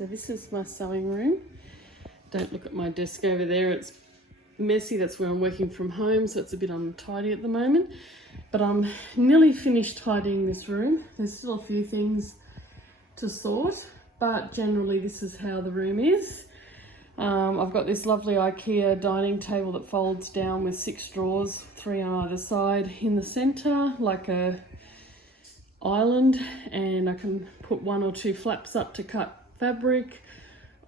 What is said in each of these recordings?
So this is my sewing room. Don't look at my desk over there, it's messy. That's where I'm working from home, so it's a bit untidy at the moment. But I'm nearly finished tidying this room. There's still a few things to sort, but generally this is how the room is. I've got this lovely a.k.a. dining table that folds down with 6 drawers, 3 on either side, in the centre like a island, and I can put 1 or 2 flaps up to cut fabric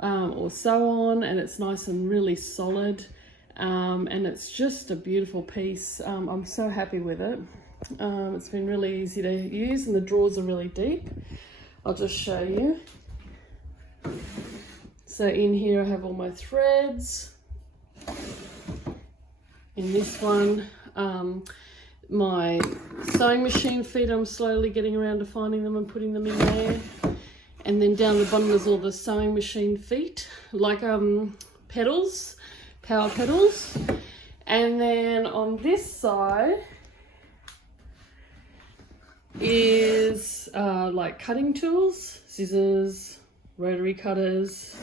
or sew on, and it's nice and really solid, and it's just a beautiful piece. I'm so happy with it. It's been really easy to use, and the drawers are really deep. I'll just show you. So in here I have all my threads. In this one, my sewing machine feet, I'm slowly getting around to finding them and putting them in there. And then down the bottom is all the sewing machine feet, like pedals, power pedals. And then on this side is like cutting tools, scissors, rotary cutters.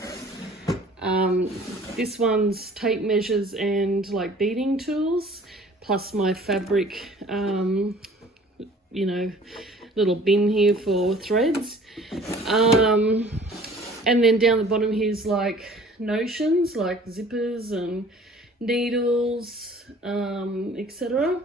This one's tape measures and like beading tools, plus my fabric, you know, little bin here for threads. And then down the bottom here's like notions, like zippers and needles, etc.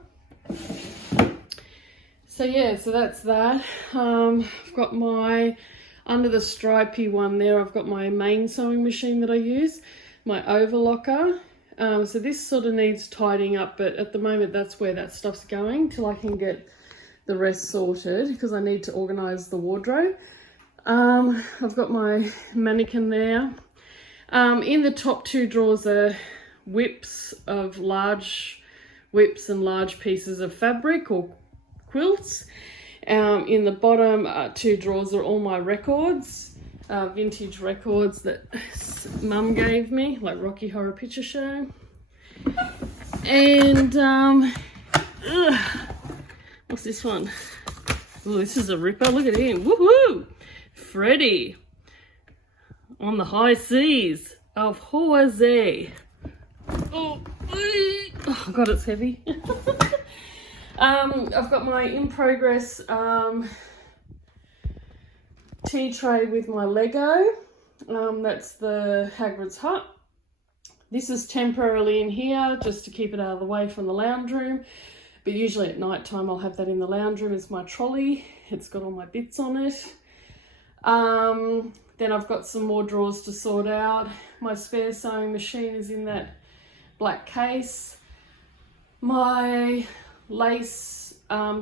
So yeah, so that's that. I've got my, under the stripy one there, I've got my main sewing machine that I use, my overlocker. So this sort of needs tidying up, but at the moment that's where that stuff's going till I can get the rest sorted, because I need to organise the wardrobe. I've got my mannequin there. In the top 2 drawers are whips of large whips and large pieces of fabric or quilts. In the bottom 2 drawers are all my records, vintage records that Mum gave me, like Rocky Horror Picture Show. And what's this one? Oh, this is a ripper. Look at him. Woohoo! Freddie on the high seas of Hawaii. Oh God, it's heavy. I've got my in progress tea tray with my Lego. That's the Hagrid's Hut. This is temporarily in here just to keep it out of the way from the lounge room. But usually at night time I'll have that in the lounge room. It's my trolley. It's got all my bits on it. Then I've got some more drawers to sort out. My spare sewing machine is in that black case. My lace,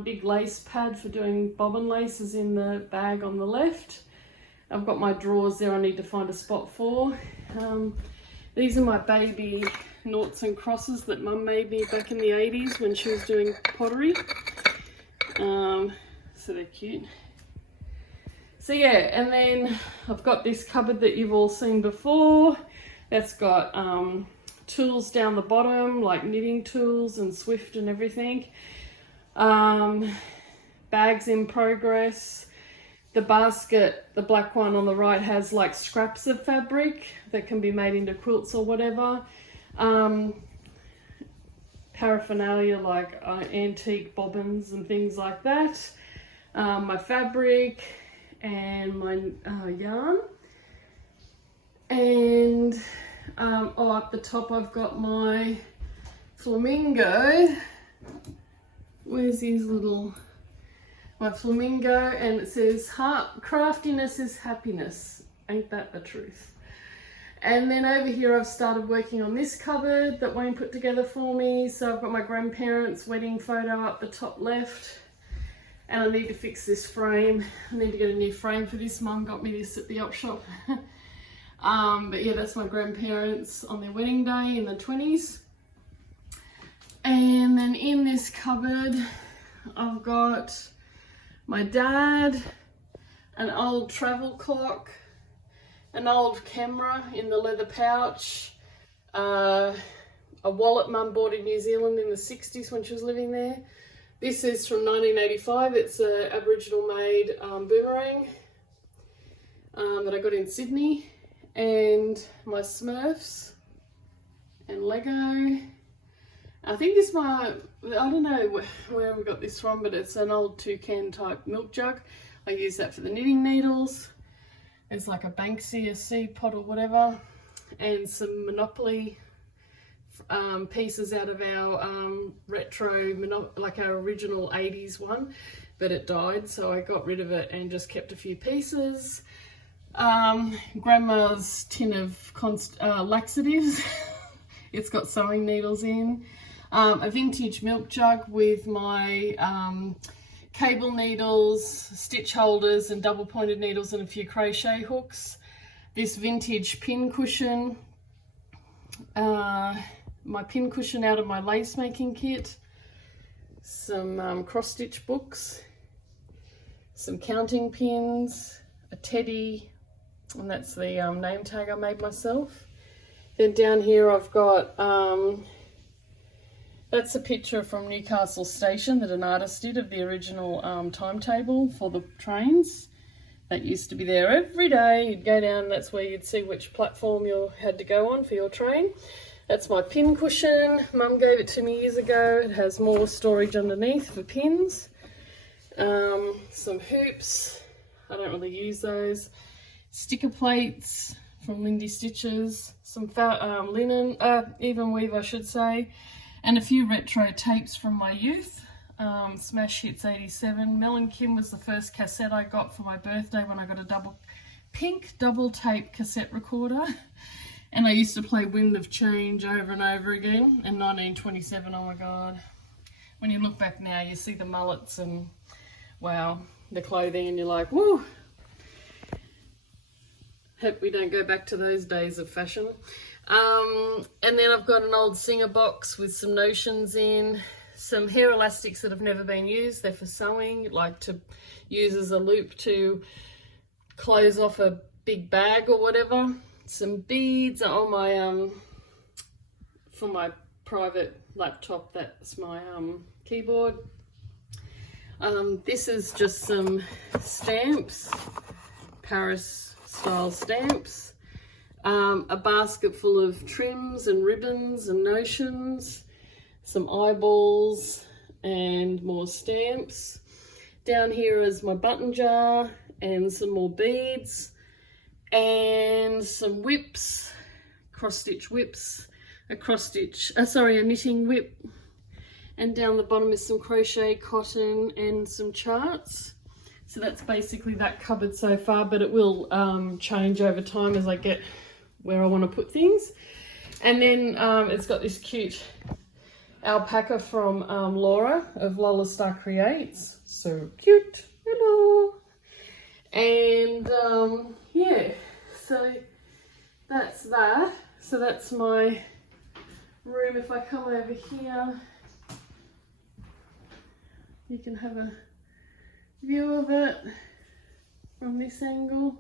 big lace pad for doing bobbin lace is in the bag on the left. I've got my drawers there I need to find a spot for. These are my baby noughts and crosses that Mum made me back in the 80s when she was doing pottery. So they're cute. So yeah, and then I've got this cupboard that you've all seen before. That's got tools down the bottom, like knitting tools and Swift and everything. Bags in progress. The basket, the black one on the right, has like scraps of fabric that can be made into quilts or whatever. Paraphernalia like antique bobbins and things like that. My fabric and my yarn. And up the top I've got my flamingo. Where's his little... my flamingo, and it says craftiness is happiness. Ain't that the truth? And then over here I've started working on this cupboard that Wayne put together for me. So I've got my grandparents' wedding photo up the top left, and I need to fix this frame. I need to get a new frame for this. Mum got me this at the op shop. But yeah, that's my grandparents on their wedding day in the 20s. And then in this cupboard I've got my dad, an old travel clock, an old camera in the leather pouch, a wallet Mum bought in New Zealand in the 60s when she was living there. This is from 1985. It's an Aboriginal made boomerang that I got in Sydney. and my Smurfs and Lego. I think this I don't know where we got this from, but it's an old toucan type milk jug. I use that for the knitting needles. It's like a Banksy, a seed pot or whatever, and some Monopoly pieces out of our retro, like our original 80s one, but it died, so I got rid of it and just kept a few pieces. Grandma's tin of laxatives. It's got sewing needles in. A vintage milk jug with my cable needles, stitch holders and double pointed needles and a few crochet hooks. This vintage pin cushion, my pin cushion out of my lace making kit, some cross stitch books, some counting pins, a teddy, and that's the name tag I made myself. Then down here I've got that's a picture from Newcastle Station that an artist did of the original timetable for the trains. That used to be there every day. You'd go down, that's where you'd see which platform you had to go on for your train. That's my pin cushion. Mum gave it to me years ago. It has more storage underneath for pins. Some hoops. I don't really use those. Sticker plates from Lindy Stitches. Some linen, even weave I should say. And a few retro tapes from my youth. Smash Hits 87. Mel and Kim was the first cassette I got for my birthday when I got a pink double tape cassette recorder. And I used to play Wind of Change over and over again. And 1927, oh my God. When you look back now, you see the mullets and wow, the clothing, and you're like, woo. Hope we don't go back to those days of fashion. And then I've got an old Singer box with some notions in, some hair elastics that have never been used. They're for sewing, like to use as a loop to close off a big bag or whatever. Some beads on my for my private laptop. That's my keyboard. This is just some stamps, Paris style stamps. A basket full of trims and ribbons and notions, some eyeballs and more stamps. Down here is my button jar and some more beads and some whips, cross stitch whips, a knitting whip, and down the bottom is some crochet cotton and some charts. So that's basically that cupboard so far, but it will change over time as I get where I want to put things. And then it's got this cute alpaca from Laura of Lola Star Creates. So cute. Hello. And yeah, so that's that. So that's my room. If I come over here, you can have a view of it from this angle.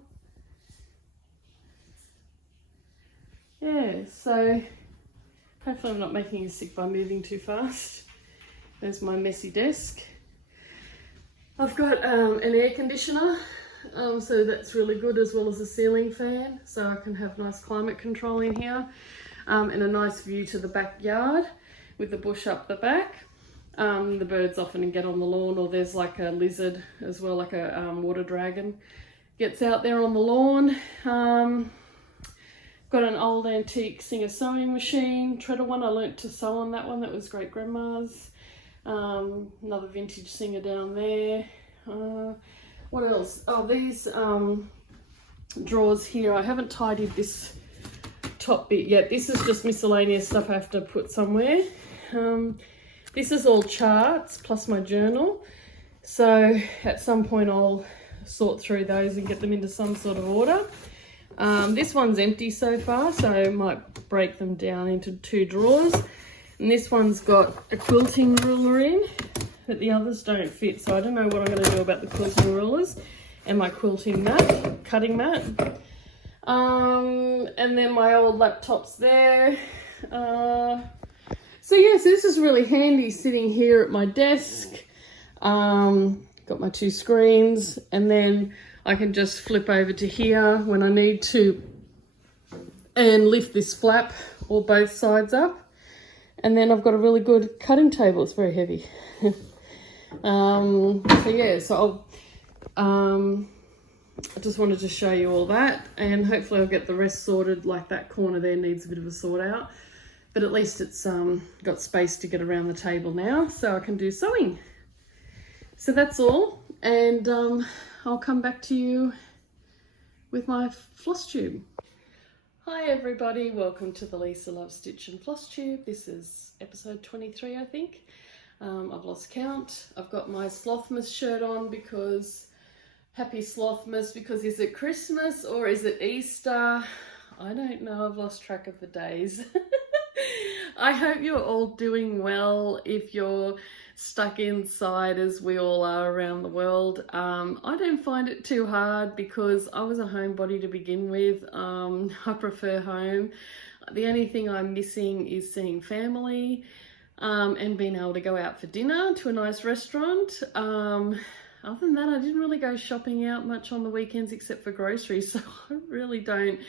Yeah, so hopefully I'm not making you sick by moving too fast. There's my messy desk. I've got an air conditioner, so that's really good, as well as a ceiling fan, so I can have nice climate control in here, and a nice view to the backyard with the bush up the back. The birds often get on the lawn, or there's like a lizard as well, like a water dragon gets out there on the lawn. Got an old antique Singer sewing machine, treadle one. I learnt to sew on that one. That was great grandma's. Another vintage Singer down there. What else? Oh, these drawers here. I haven't tidied this top bit yet. This is just miscellaneous stuff I have to put somewhere. This is all charts plus my journal. So at some point I'll sort through those and get them into some sort of order. This one's empty so far, so I might break them down into 2 drawers. And this one's got a quilting ruler in, but the others don't fit, so I don't know what I'm going to do about the quilting rulers and my quilting mat, cutting mat. And then my old laptop's there. So yes, this is really handy sitting here at my desk. Got my 2 screens, and then I can just flip over to here when I need to and lift this flap or both sides up. And then I've got a really good cutting table. It's very heavy. So yeah, so I just wanted to show you all that, and hopefully I'll get the rest sorted. Like that corner there needs a bit of a sort out, but at least it's got space to get around the table now, so I can do sewing. So that's all, and I'll come back to you with my floss tube. Hi everybody, welcome to the Lisalovesstitchin Flosstube. This is episode 23, I think. I've lost count. I've got my Slothmas shirt on because happy Slothmas, because is it Christmas or is it Easter? I don't know, I've lost track of the days. I hope you're all doing well if you're stuck inside as we all are around the world. I don't find it too hard because I was a homebody to begin with. I prefer home. The only thing I'm missing is seeing family and being able to go out for dinner to a nice restaurant. Other than that, I didn't really go shopping out much on the weekends except for groceries, so I really don't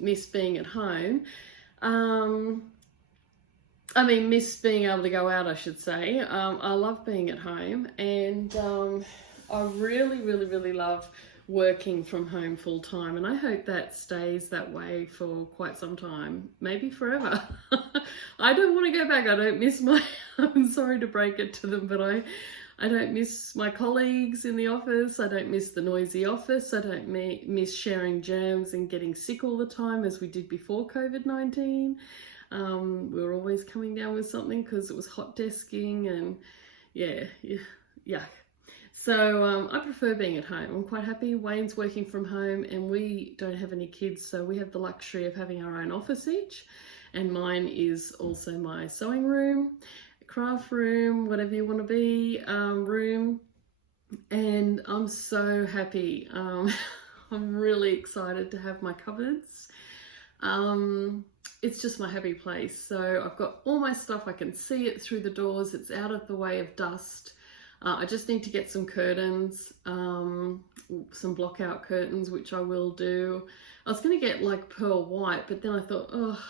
miss being at home. Miss being able to go out, I should say. I love being at home, and I really love working from home full time, and I hope that stays that way for quite some time, maybe forever. I don't want to go back. I don't miss my, I'm sorry to break it to them, but I don't miss my colleagues in the office. I don't miss the noisy office. I don't miss sharing germs and getting sick all the time as we did before COVID-19. We were always coming down with something because it was hot desking and yeah. So I prefer being at home. I'm quite happy. Wayne's working from home and we don't have any kids, so we have the luxury of having our own office each. And mine is also my sewing room, craft room, whatever you want to be, room. And I'm so happy. I'm really excited to have my cupboards. It's just my happy place. So I've got all my stuff. I can see it through the doors. It's out of the way of dust. I just need to get some curtains, some block out curtains, which I will do. I was going to get like pearl white, but then I thought, oh,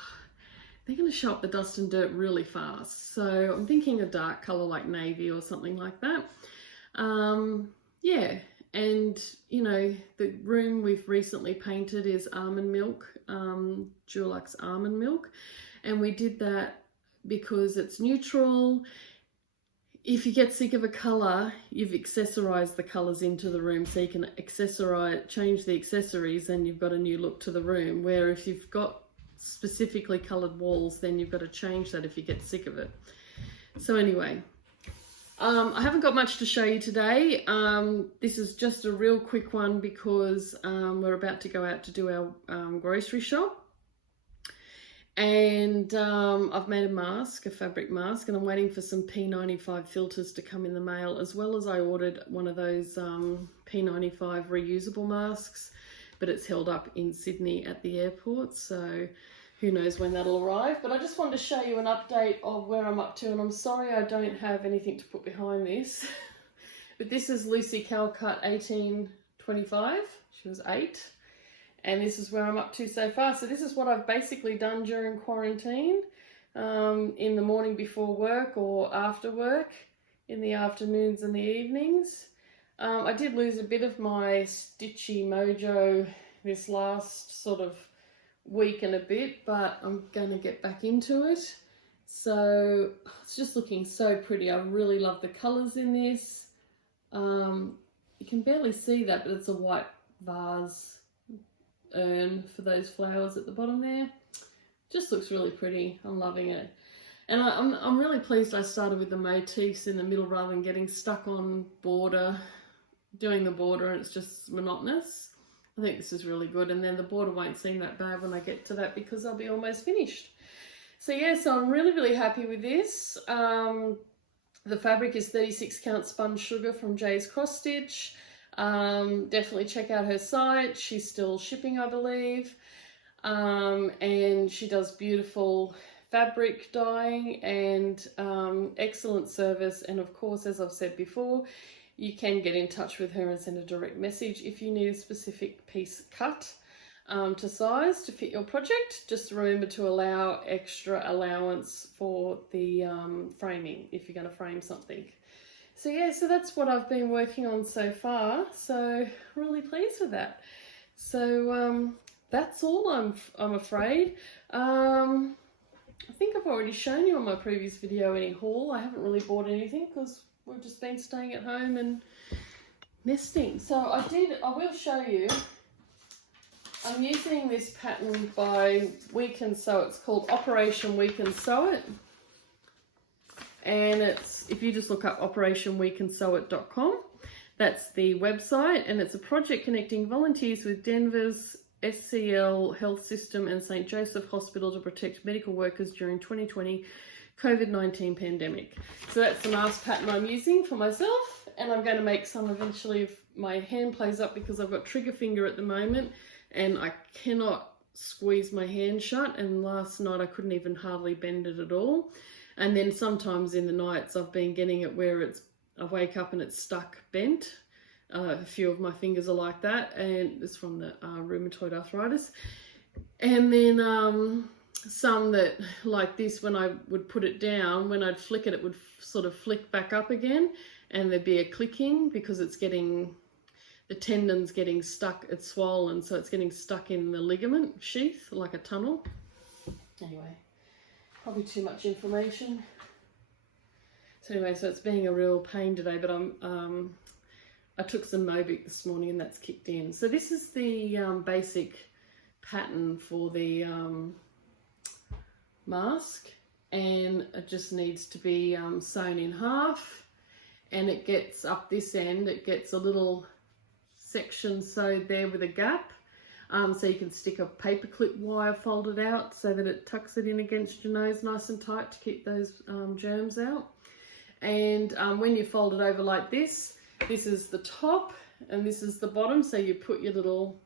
they're going to show up the dust and dirt really fast. So I'm thinking a dark color like navy or something like that. Yeah. And, you know, the room we've recently painted is almond milk, Dulux almond milk. And we did that because it's neutral. If you get sick of a colour, you've accessorised the colours into the room, so you can change the accessories and you've got a new look to the room. Where if you've got specifically coloured walls, then you've got to change that if you get sick of it. So anyway, I haven't got much to show you today. This is just a real quick one because we're about to go out to do our grocery shop. And I've made a mask, a fabric mask, and I'm waiting for some P95 filters to come in the mail, as well as I ordered one of those P95 reusable masks, but it's held up in Sydney at the airport, so who knows when that'll arrive. But I just wanted to show you an update of where I'm up to, and I'm sorry I don't have anything to put behind this. But this is Lucy Calcutt 1825, she was 8. And this is where I'm up to so far. So this is what I've basically done during quarantine, in the morning before work or after work, in the afternoons and the evenings. I did lose a bit of my stitchy mojo this last sort of week and a bit, but I'm going to get back into it. So it's just looking so pretty. I really love the colours in this. You can barely see that, but it's a white vase urn for those flowers at the bottom there. Just looks really pretty. I'm loving it, and I'm really pleased I started with the motifs in the middle rather than getting stuck on doing the border, and it's just monotonous. I think this is really good, and then the border won't seem that bad when I get to that because I'll be almost finished. So yeah, so I'm really happy with this. The fabric is 36 count spun sugar from JaysXstitch. Definitely check out her site. She's still shipping, I believe. And she does beautiful fabric dyeing and excellent service. And of course, as I've said before, you can get in touch with her and send a direct message if you need a specific piece cut. to size to fit your project. Just remember to allow extra allowance for the framing if you're going to frame something. So yeah, so that's what I've been working on so far. So really pleased with that. So that's all, I'm afraid. I think I've already shown you on my previous video any haul. I haven't really bought anything because we've just been staying at home and nesting. So I will show you. I'm using this pattern by We Can Sew. It's called Operation We Can Sew It. And it's, if you just look up operationwecansewit.com, that's the website, and it's a project connecting volunteers with Denver's SCL Health System and St. Joseph Hospital to protect medical workers during 2020 COVID-19 pandemic. So that's the mask pattern I'm using for myself, and I'm going to make some eventually if my hand plays up because I've got trigger finger at the moment and I cannot squeeze my hand shut, and last night I couldn't even hardly bend it at all. And then sometimes in the nights I've been getting it where I wake up and it's stuck bent. A few of my fingers are like that, and it's from the rheumatoid arthritis. And then some that, like this, when I would put it down, when I'd flick it, it would sort of flick back up again, and there'd be a clicking because it's getting, the tendon's getting stuck, it's swollen, so it's getting stuck in the ligament sheath like a tunnel. Anyway, probably too much information. So anyway, so it's being a real pain today, but I took some Mobic this morning and that's kicked in. So this is the basic pattern for the mask, and it just needs to be sewn in half, and it gets up this end, it gets a little section sewed there with a gap, so you can stick a paperclip wire folded out so that it tucks it in against your nose nice and tight to keep those germs out. And when you fold it over like this is the top and this is the bottom, so you put your little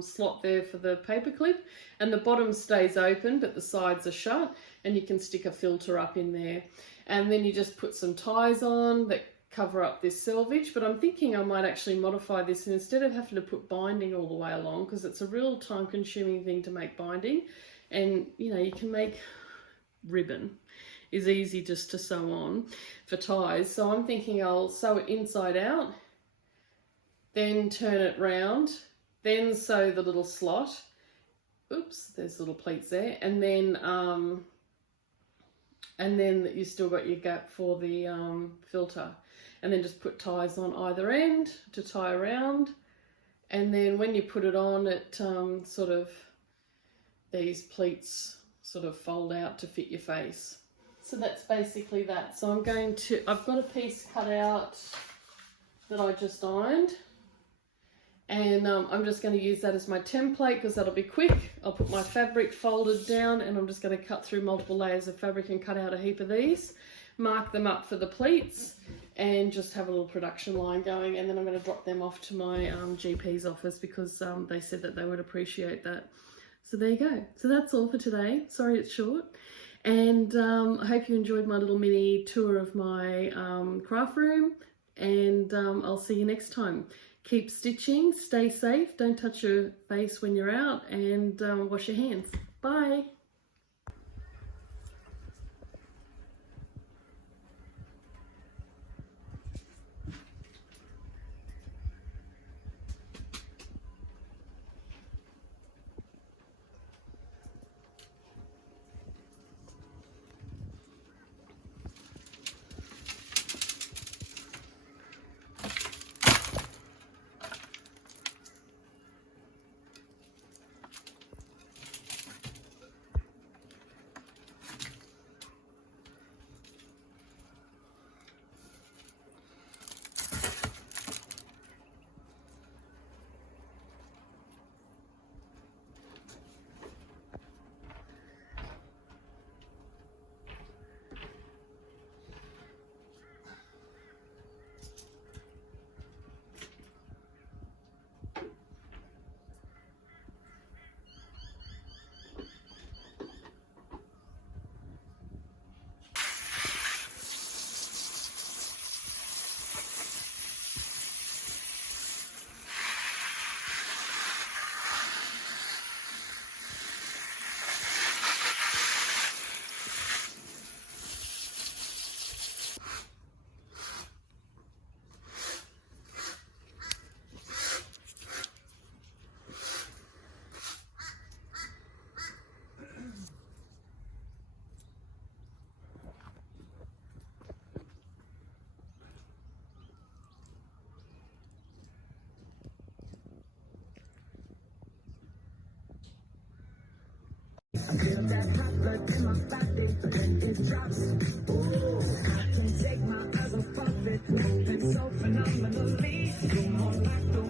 slot there for the paperclip, and the bottom stays open but the sides are shut, and you can stick a filter up in there. And then you just put some ties on that cover up this selvage, but I'm thinking I might actually modify this, and instead of having to put binding all the way along, because it's a real time consuming thing to make binding, and you know, you can make ribbon is easy just to sew on for ties. So I'm thinking I'll sew it inside out, then turn it round, then sew the little slot. Oops, there's little pleats there, and then you still got your gap for the filter, and then just put ties on either end to tie around. And then when you put it on, it sort of, these pleats sort of fold out to fit your face. So that's basically that. So I'm going to, I've got a piece cut out that I just ironed, and I'm just going to use that as my template because that'll be quick. I'll put my fabric folded down, and I'm just going to cut through multiple layers of fabric and cut out a heap of these, mark them up for the pleats, and just have a little production line going. And then I'm going to drop them off to my GP's office because they said that they would appreciate that. So there you go. So that's all for today. Sorry it's short. And I hope you enjoyed my little mini tour of my craft room, and I'll see you next time. Keep stitching, stay safe, don't touch your face when you're out, and wash your hands. Bye. that hot blood in my body when it drops. Ooh, I can take my eyes off of it, moving so phenomenally. You're more like the